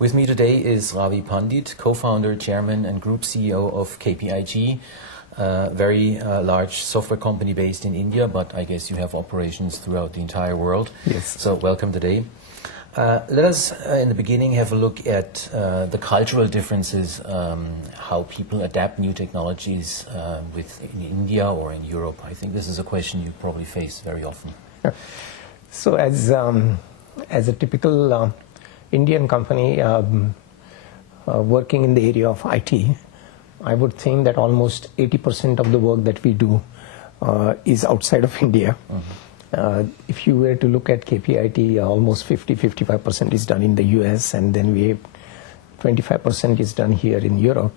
With me today is Ravi Pandit, co-founder, chairman and group CEO of KPIT, a very large software company based in India, but I guess you have operations throughout the entire world. Yes. So welcome today. Let us, in the beginning, have a look at the cultural differences, how people adapt new technologies in India or in Europe. I think this is a question you probably face very often. So as a typical Indian company working in the area of IT, I would think that almost 80% of the work that we do is outside of India. Mm-hmm. If you were to look at KPIT, almost 50-55% is done in the US, and then we have 25% is done here in Europe,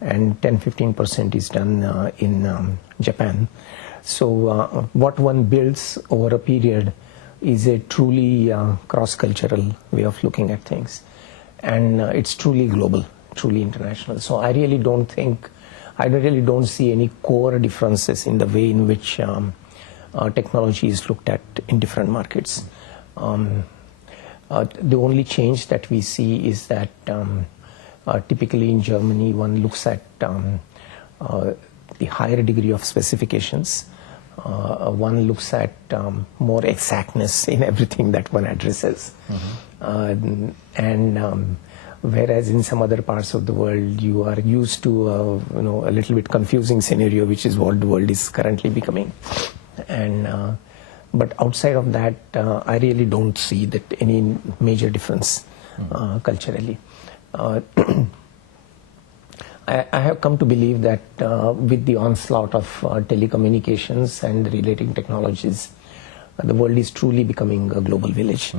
and 10-15% is done in Japan. So what one builds over a period is a truly cross-cultural way of looking at things, and it's truly global, truly international. So I really don't see any core differences in the way in which technology is looked at in different markets. The only change that we see is that typically in Germany one looks at the higher degree of specifications. One looks at more exactness in everything that one addresses. Mm-hmm. Whereas in some other parts of the world you are used to a little bit confusing scenario, which is what the world is currently becoming. But outside of that, I really don't see that any major difference culturally. I have come to believe that with the onslaught of telecommunications and relating technologies, the world is truly becoming a global village.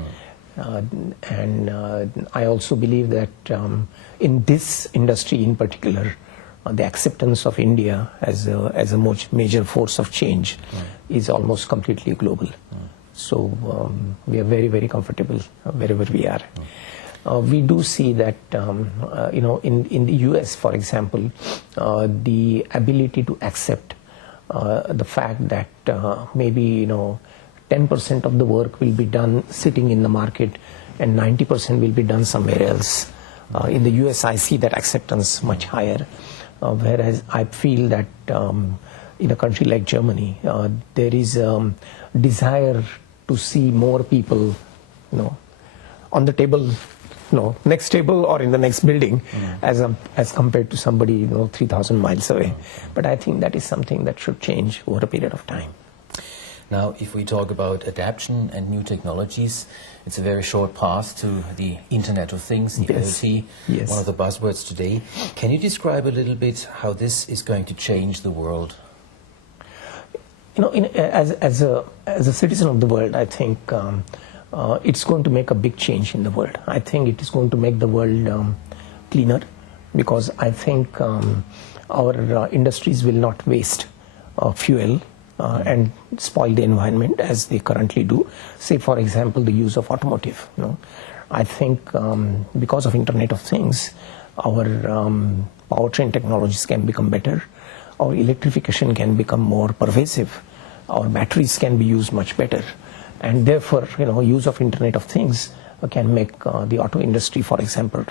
I also believe that in this industry in particular, the acceptance of India as a major force of change is almost completely global. So we are very, very comfortable wherever we are. We do see that, in the US, for example, the ability to accept the fact that maybe 10% of the work will be done sitting in the market and 90% will be done somewhere else. In the US, I see that acceptance much higher, whereas I feel that in a country like Germany, there is a desire to see more people, on the table, next table or in the next building, as compared to somebody 3,000 miles away. But I think that is something that should change over a period of time. Now, if we talk about adaptation and new technologies, it's a very short path to the Internet of Things, the IoT, one of the buzzwords today. Can you describe a little bit how this is going to change the world? As a citizen of the world, I think it's going to make a big change in the world. I think it is going to make the world cleaner, because I think our industries will not waste fuel and spoil the environment as they currently do. Say, for example, the use of automotive. I think because of Internet of Things, our powertrain technologies can become better, our electrification can become more pervasive, our batteries can be used much better, and therefore, use of Internet of Things can make the auto industry, for example,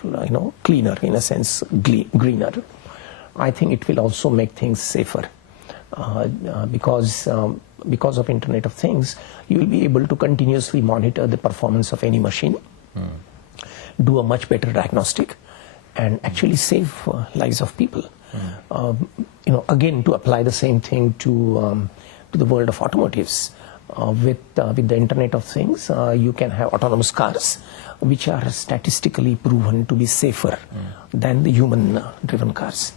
cleaner, in a sense, greener. I think it will also make things safer. Because of Internet of Things, you will be able to continuously monitor the performance of any machine, do a much better diagnostic, and actually save lives of people. Again, to apply the same thing to the world of automotives, with the Internet of Things, you can have autonomous cars, which are statistically proven to be safer than the human-driven cars.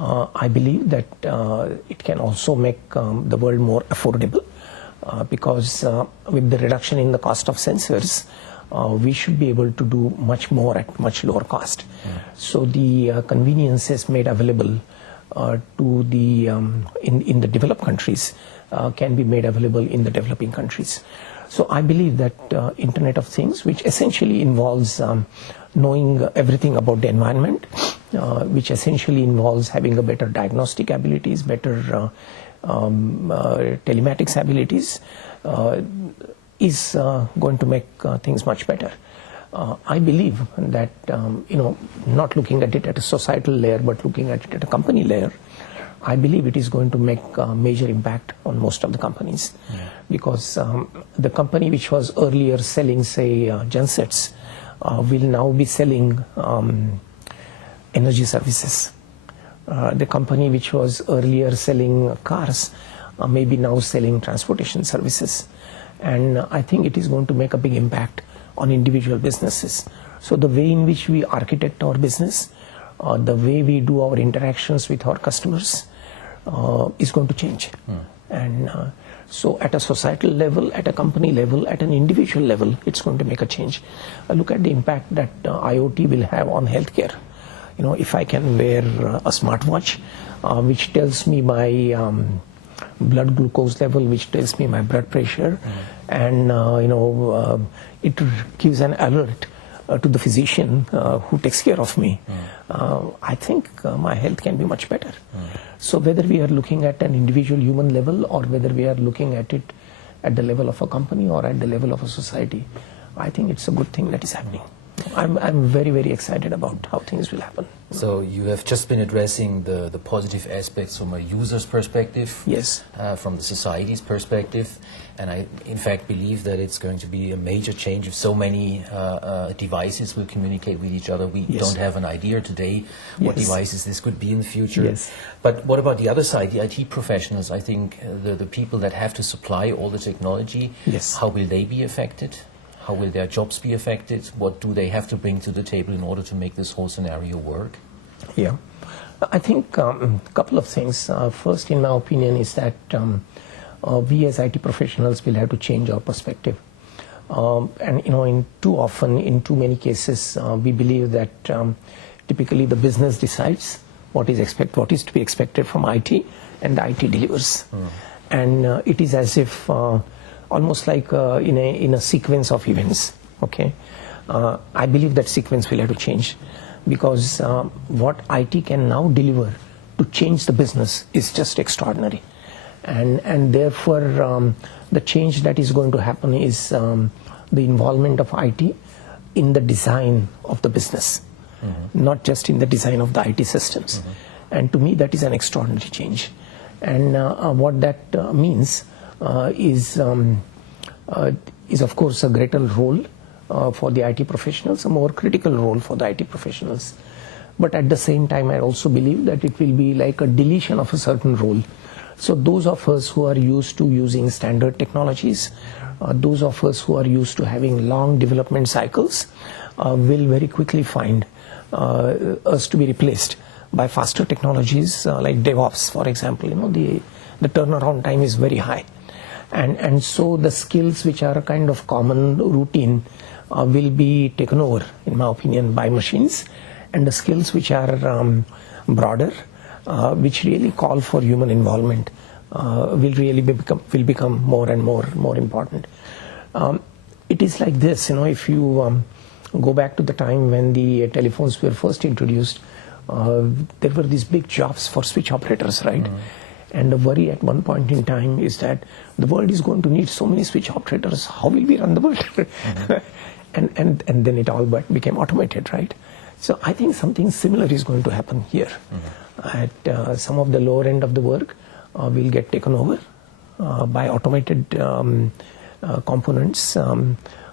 I believe that it can also make the world more affordable, because with the reduction in the cost of sensors, we should be able to do much more at much lower cost. So the conveniences made available to the in the developed countries can be made available in the developing countries. So I believe that Internet of Things, which essentially involves knowing everything about the environment, which essentially involves having a better diagnostic abilities, better telematics abilities, is going to make things much better. I believe that, not looking at it at a societal layer, but looking at it at a company layer, I believe it is going to make a major impact on most of the companies. Because the company which was earlier selling, say, gensets, will now be selling energy services. The company which was earlier selling cars may be now selling transportation services. And I think it is going to make a big impact on individual businesses. So the way in which we architect our business, the way we do our interactions with our customers is going to change. And so at a societal level, at a company level, at an individual level, it's going to make a change. Look at the impact that IoT will have on healthcare. If I can wear a smartwatch which tells me my blood glucose level, which tells me my blood pressure, and it gives an alert to the physician who takes care of me, I think my health can be much better. So whether we are looking at an individual human level or whether we are looking at it at the level of a company or at the level of a society, I think it's a good thing that is happening. I'm very, very excited about how things will happen. So you have just been addressing the positive aspects from a user's perspective, yes, from the society's perspective, and I in fact believe that it's going to be a major change if so many devices will communicate with each other. We don't have an idea today what devices this could be in the future. Yes. But what about the other side, the IT professionals? I think the people that have to supply all the technology, how will they be affected? How will their jobs be affected? What do they have to bring to the table in order to make this whole scenario work? Yeah, I think a couple of things. First, in my opinion, is that we as IT professionals will have to change our perspective. And in too many cases, we believe that typically the business decides what is to be expected from IT, and the IT delivers. And it is as if almost like in a sequence of events. Okay, I believe that sequence will have to change, because what IT can now deliver to change the business is just extraordinary, and therefore the change that is going to happen is the involvement of IT in the design of the business, not just in the design of the IT systems. And to me, that is an extraordinary change. And what that means is of course a greater role for the IT professionals, a more critical role for the IT professionals. But at the same time, I also believe that it will be like a deletion of a certain role. So those of us who are used to using standard technologies, those of us who are used to having long development cycles, will very quickly find us to be replaced by faster technologies like DevOps, for example. The turnaround time is very high. And so the skills which are a kind of common routine will be taken over, in my opinion, by machines. And the skills which are broader, which really call for human involvement, will become more and more important. It is like this, if you go back to the time when the telephones were first introduced, there were these big jobs for switch operators, right? And the worry at one point in time is that the world is going to need so many switch operators. How will we run the world? and then it all became automated, right? So I think something similar is going to happen here. At some of the lower end of the work will get taken over by automated components,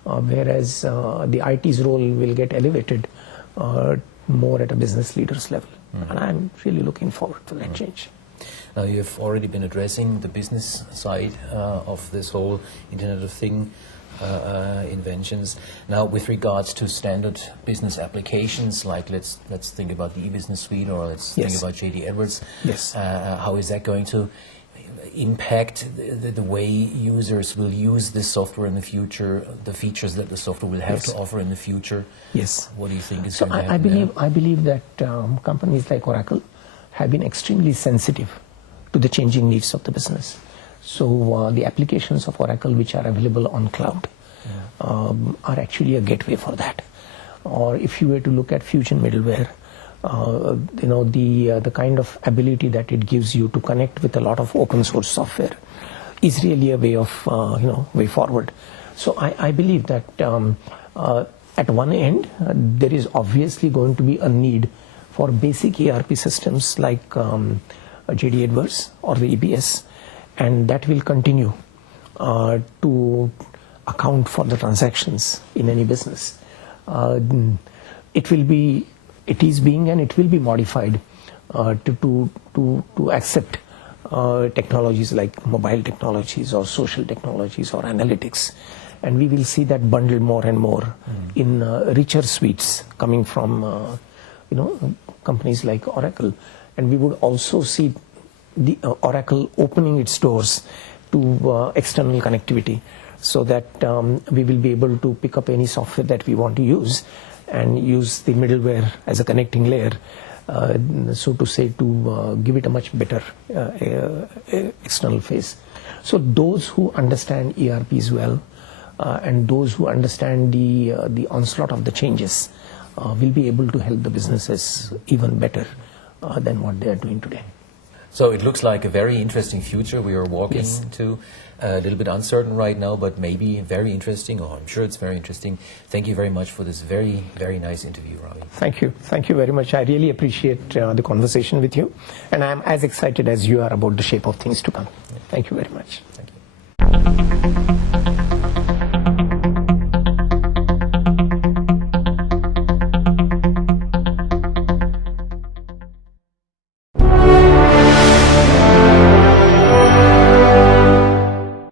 whereas the IT's role will get elevated more at a business leader's level. And I'm really looking forward to that change. Now, you've already been addressing the business side of this whole Internet of Things inventions. Now, with regards to standard business applications, like let's think about the e-business suite, or let's think about JD Edwards. How is that going to impact the way users will use this software in the future, the features that the software will have to offer in the future? What do you think is going to happen? I believe that companies like Oracle have been extremely sensitive to the changing needs of the business. So the applications of Oracle which are available on cloud are actually a gateway for that. Or if you were to look at Fusion middleware, the kind of ability that it gives you to connect with a lot of open source software is really a way of way forward. So I believe that At one end, there is obviously going to be a need for basic ERP systems like JD Edwards or the EBS, and that will continue to account for the transactions in any business. It is being and it will be modified to accept technologies like mobile technologies or social technologies or analytics. And we will see that bundled more and more in richer suites coming from companies like Oracle. And we would also see the Oracle opening its doors to external connectivity, so that we will be able to pick up any software that we want to use and use the middleware as a connecting layer, so to say, to give it a much better external face. So those who understand ERPs well and those who understand the onslaught of the changes will be able to help the businesses even better than what they are doing today. So it looks like a very interesting future we are walking to. A little bit uncertain right now, but maybe very interesting, or I'm sure it's very interesting. Thank you very much for this very, very nice interview, Ravi. Thank you. Thank you very much. I really appreciate the conversation with you, and I'm as excited as you are about the shape of things to come. Thank you very much. Thank you.